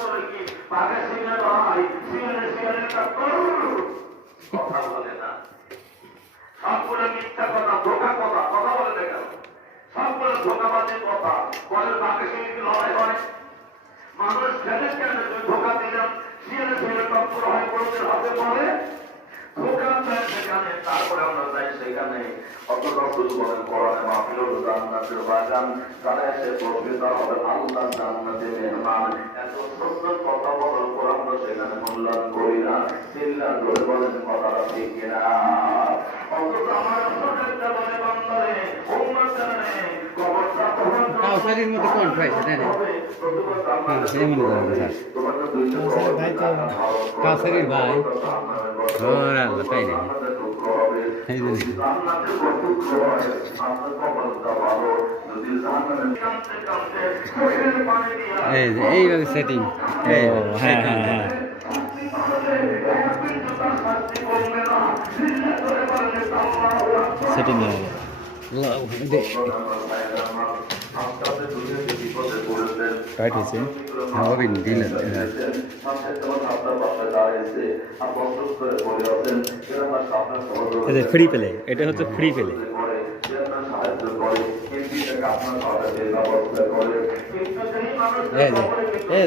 বলে কি বাঘে সিগারেট হয় সিগারেটটা কথা বলে না সবগুলো মিথ্যা কথা ধোকা কথা কথা বলে দেখেন সবগুলো ধোকাবাজির কথা বলে বাঘে সিগারেট লড়াই হয় মানুষ খেলে কেন ধোকা দিলাম সিগারেট টক্কর হয় কোনদিন হাতে পড়ে ধোকা দেয় সেখানে তারপরে আমরা যাই সেখানে অতটা শুধু বলেন কোরআনে মাহফিল হলো জান্নাতের বাগান তারা এসে বসবে তারা হবে আল্লাহ জান্নাতের মেহমান এত সুন্দর কথা বলার পর আমরা সেখানে মূল্যায়ন করি না চিল্লান ধরে বলেন কথাটা ঠিক কিনা অন্তত আমার একটা বলে বান্দারে উম্মতরে কবরটা কাউসারির মতো কণ্ঠ হয়েছে তাই না? হ্যাঁ সেই মনে করেন স্যার কাউসারির ভাই ওরা আল্লাহ তাই না এইভাবে সেটিং হ্যাঁ হ্যাঁ হ্যাঁ সেটিং রাইট হয়েছে হবে দিলেন ফ্রি পেলে এটা হচ্ছে ফ্রি পেলে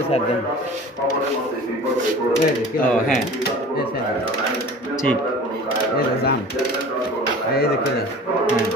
স্যার দেন ও হ্যাঁ ঠিক এই যে যান এই যে কেলে হ্যাঁ